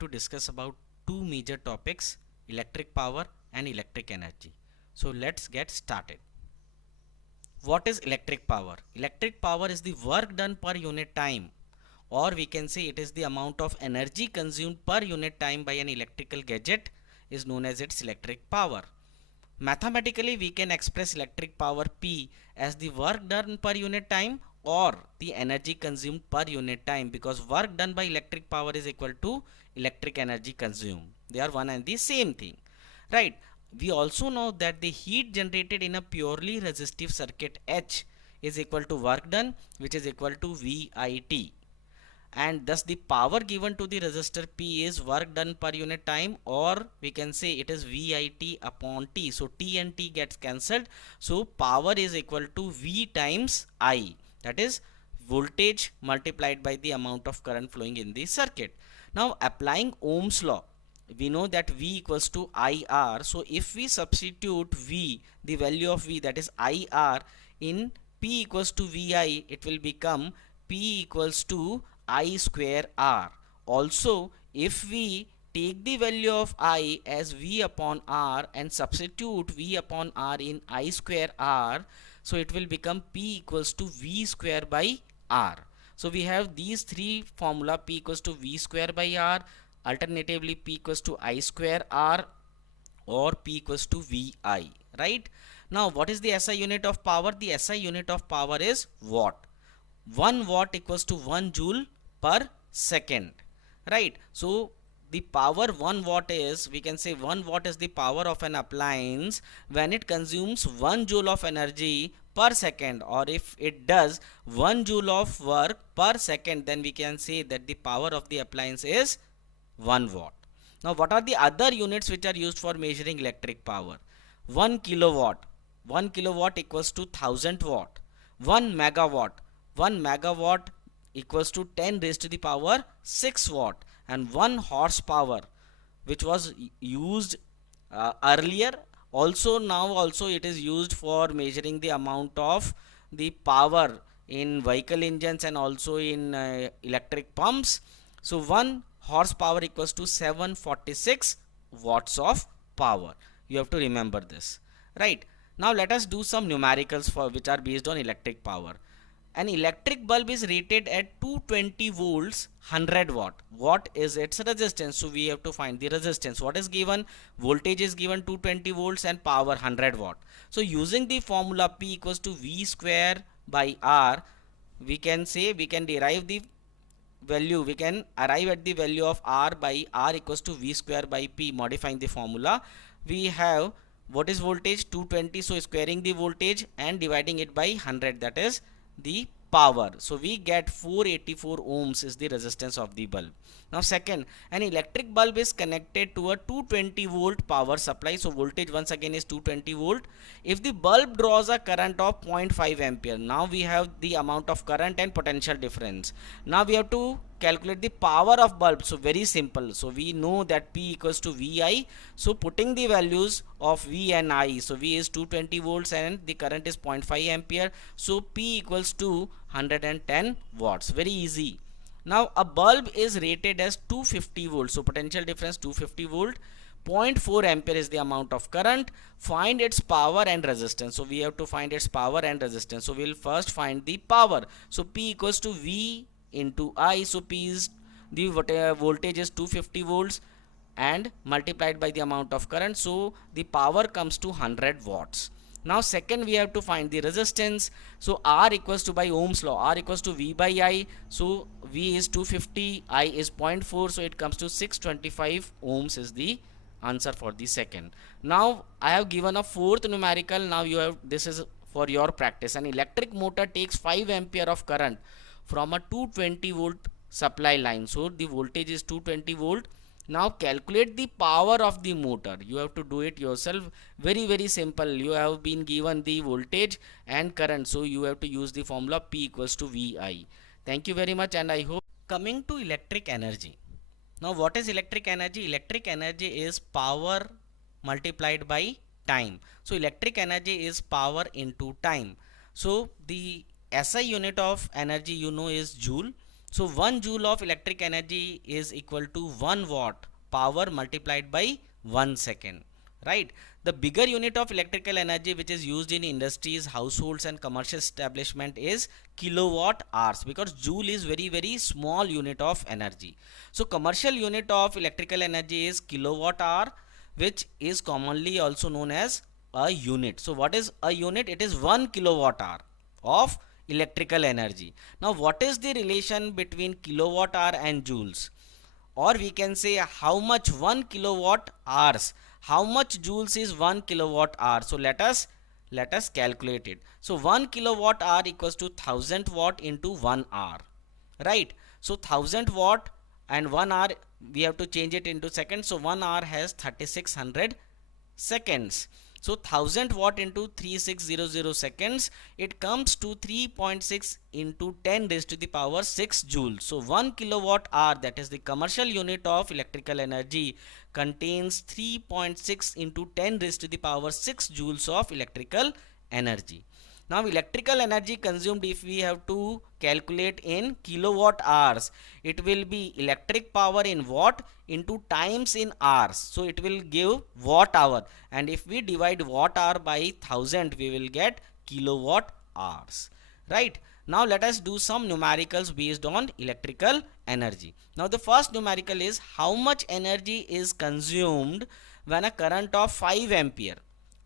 to discuss about two major topics, electric power and electric energy. So let's get started. What is electric power? Electric power is the work done per unit time, or we can say it is the amount of energy consumed per unit time by an electrical gadget is known as its electric power. Mathematically, we can express electric power P as the work done per unit time or the energy consumed per unit time, because work done by electric power is equal to electric energy consumed. They are one and the same thing, right? We also know that the heat generated in a purely resistive circuit H is equal to work done, which is equal to VIT, and thus the power given to the resistor P is work done per unit time, or we can say it is VIT upon T. So T and T gets cancelled, so power is equal to V times I, that is voltage multiplied by the amount of current flowing in the circuit. Now applying Ohm's law, we know that V equals to IR. So if we substitute V, the value of V, that is IR, in P equals to VI, it will become P equals to I square R. Also, if we take the value of I as V upon R and substitute V upon R in I square R, so it will become P equals to V square by R. So we have these three formula: P equals to V square by R, alternatively P equals to I square R, or P equals to VI, right? Now what is the SI unit of power? The SI unit of power is watt. 1 watt equals to 1 joule per second, right? So the power 1 watt is, we can say 1 watt is the power of an appliance when it consumes 1 joule of energy per second, or if it does 1 joule of work per second, then we can say that the power of the appliance is 1 watt. Now what are the other units which are used for measuring electric power? 1 kilowatt. 1 kilowatt equals to 1000 watt. 1 megawatt. 1 megawatt equals to 10 raised to the power 6 watt. And 1 horsepower, which was used earlier, also now also it is used for measuring the amount of the power in vehicle engines and also in electric pumps. So 1 horsepower equals to 746 watts of power. You have to remember this, right? Now let us do some numericals for which are based on electric power. An electric bulb is rated at 220 volts 100 watt. What is its resistance? So we have to find the resistance. What is given? Voltage is given 220 volts and power 100 watt. So using the formula P equals to V square by R, we can say, we can derive the value, we can arrive at the value of R by R equals to V square by P. Modifying the formula, we have, what is voltage? 220, so squaring the voltage and dividing it by 100, that is the power. So we get 484 ohms is the resistance of the bulb. Now second, an electric bulb is connected to a 220 volt power supply. So voltage once again is 220 volt. If the bulb draws a current of 0.5 ampere, now we have the amount of current and potential difference. Now we have to calculate the power of bulb. So very simple. So we know that P equals to VI. So putting the values of V and I. So V is 220 volts and the current is 0.5 ampere. So P equals to 110 watts. Very easy. Now a bulb is rated as 250 volts. So potential difference 250 volt. 0.4 ampere is the amount of current. Find its power and resistance. So we have to find its power and resistance. So we'll first find the power. So P equals to V into I. So P is the voltage is 250 volts and multiplied by the amount of current. So the power comes to 100 watts. Now second, we have to find the resistance. So R equals to, by Ohm's law, R equals to V by I. So V is 250, I is 0.4, so it comes to 625 ohms is the answer for the second. Now I have given a fourth numerical. Now you have, this is for your practice. An electric motor takes 5 ampere of current from a 220 volt supply line. So the voltage is 220 volt. Now calculate the power of the motor. You have to do it yourself. Very simple. You have been given the voltage and current, so you have to use the formula P equals to VI. Thank you very much, and I hope. Coming to electric energy. Now what is electric energy? Electric energy is power multiplied by time. So electric energy is power into time. So the SI unit of energy, you know, is joule. So 1 joule of electric energy is equal to 1 watt power multiplied by 1 second, right? The bigger unit of electrical energy which is used in industries, households and commercial establishment is kilowatt hours, because joule is very small unit of energy. So commercial unit of electrical energy is kilowatt hour, which is commonly also known as a unit. So what is a unit? It is 1 kilowatt hour of electrical energy. Now what is the relation between kilowatt hour and joules? Or we can say how much 1 kilowatt hours, how much joules is 1 kilowatt hour. So let us calculate it. So 1 kilowatt hour equals to 1000 watt into 1 hour, right? So 1000 watt and 1 hour, we have to change it into seconds. So 1 hour has 3600 seconds. So 1000 watt into 3600 seconds, it comes to 3.6 into 10 raised to the power 6 joule. So 1 kilowatt hour, that is the commercial unit of electrical energy, contains 3.6 into 10 raised to the power 6 joules of electrical energy. Now electrical energy consumed, if we have to calculate in kilowatt hours, it will be electric power in watt into times in hours. So it will give watt hour, and if we divide watt hour by 1000, we will get kilowatt hours, right? Now let us do some numericals based on electrical energy. Now the first numerical is how much energy is consumed when a current of 5 ampere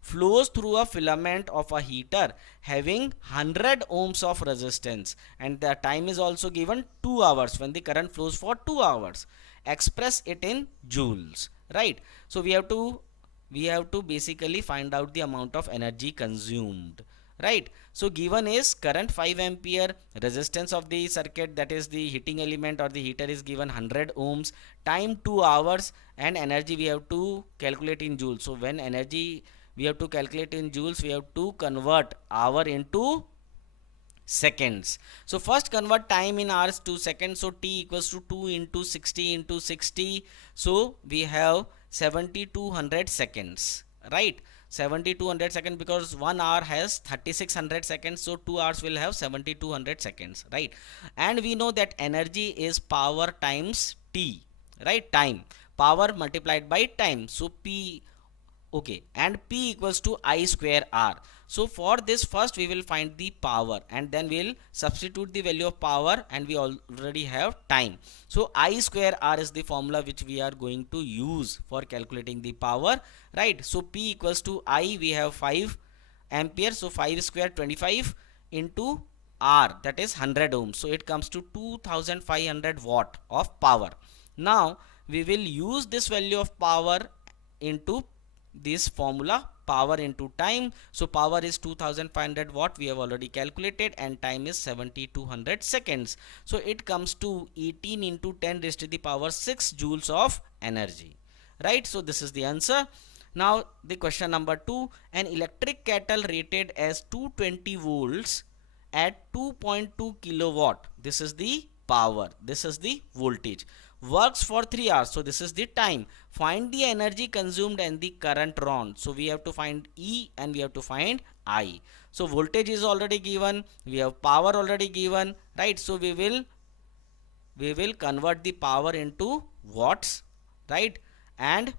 flows through a filament of a heater having 100 ohms of resistance, and the time is also given 2 hours when the current flows for 2 hours. Express it in joules, right? So we have to basically find out the amount of energy consumed, right? So given is current 5 ampere, resistance of the circuit, that is the heating element or the heater, is given 100 ohms, time 2 hours, and energy we have to calculate in joules. So when energy we have to calculate in joules, we have to convert hour into seconds. So first convert time in hours to seconds. So t equals to 2 into 60 into 60. So we have 7200 seconds, right? 7200 seconds, because 1 hour has 3600 seconds, so 2 hours will have 7200 seconds, right? And we know that energy is power times t, right? Time, power multiplied by time. So p, okay, and p equals to I square r. So for this, first we will find the power and then we'll substitute the value of power, and we already have time. So I square r is the formula which we are going to use for calculating the power, right? So p equals to I, we have 5 ampere, so 5 square 25 into r, that is 100 ohms, so it comes to 2500 watt of power. Now we will use this value of power into this formula, power into time. So power is 2500 watt, we have already calculated, and time is 7200 seconds. So it comes to 18 into 10 raised to the power 6 joules of energy, right? So this is the answer. Now the question number 2, an electric kettle rated as 220 volts at 2.2 kilowatt, this is the power, this is the voltage, works for 3 hours. So this is the time. Find the energy consumed and the current drawn. So we have to find E and we have to find I. So voltage is already given, we have power already given, right? So we will convert the power into watts, right? And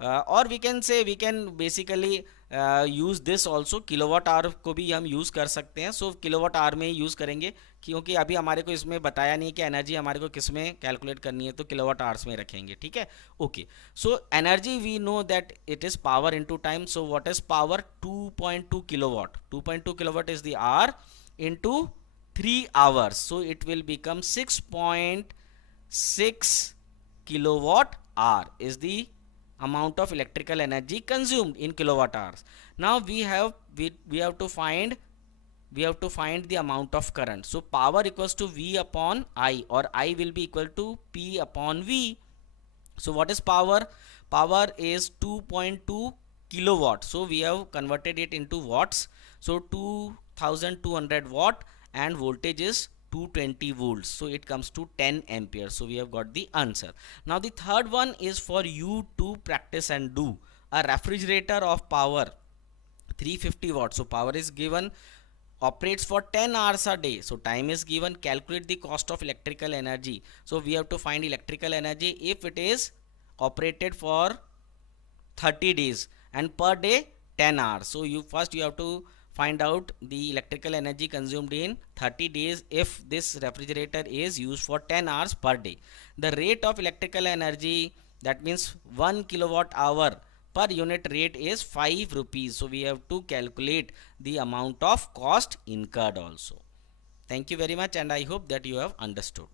और we can say we can basically use this also, kilowatt hour को भी हम use कर सकते हैं. सो kilowatt hour में ही use करेंगे, क्योंकि अभी हमारे को इसमें बताया नहीं कि एनर्जी हमारे को किस में कैलकुलेट करनी है, तो किलोवाट आवर्स में रखेंगे. ठीक है, okay. So energy we know that it is power into time. So what is power? 2.2 kilowatt. 2.2 kilowatt is the hour into 3 hours. So it will become 6.6 kilowatt hour is the amount of electrical energy consumed in kilowatt hours. Now we have to find the amount of current. So power equals to V upon I, or I will be equal to P upon V. So what is power? Power is 2.2 kilowatt. So we have converted it into watts. So 2200 watt, and voltage is 220 volts, so it comes to 10 ampere. So we have got the answer. Now the third one is for you to practice and do. A refrigerator of power 350 watts. So power is given operates for 10 hours a day. So time is given, calculate the cost of electrical energy. So we have to find electrical energy if it is operated for 30 days and per day 10 hours. So you have to find out the electrical energy consumed in 30 days if this refrigerator is used for 10 hours per day. The rate of electrical energy, that means 1 kilowatt hour per unit rate, is 5 rupees. So we have to calculate the amount of cost incurred also. Thank you very much, and I hope that you have understood.